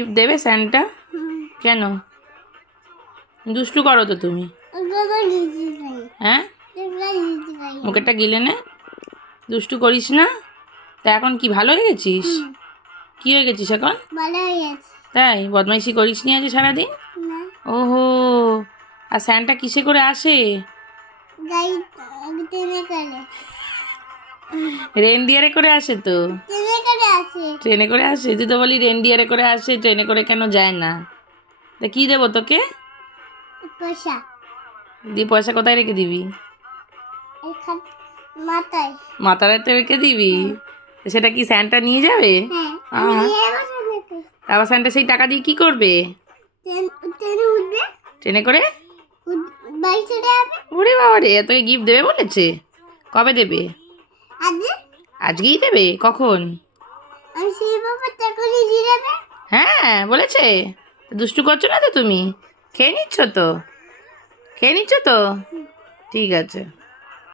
Gift देवे Santa কেন দুষ্টু করো তো তুমি হ্যাঁ মুখেরটা গিলে নে দুষ্টু করিস না তা এখন কি ভালো হয়ে গেছিস কি হয়ে গেছিস এখন তাই বদমাইশি করিস নি আজ সারাদিন ওহো আর স্যান্টা কিসে করে আসে রেনডিয়ারে করে আসে তো ট্রেনে করে আসে তুই তো বলি রেনডিয়ারে করে আসে ট্রেনে করে কেন যায় না তা কি দেবো তোকে দিয়ে পয়সা কোথায় রেখে দিবি মাথায় রেখে দিবি সেটা কি স্যান্টা নিয়ে যাবে তারপর স্যান্টা সেই টাকা দিয়ে কি করবে ট্রেনে করে ওরে বাবা রে তোকে গিফট দেবে বলেছে কবে দেবে আজকেই দেবে কখন হ্যাঁ বলেছে দুষ্টু করছো না তো তুমি খেয়ে নিচ্ছ তো ঠিক আছে।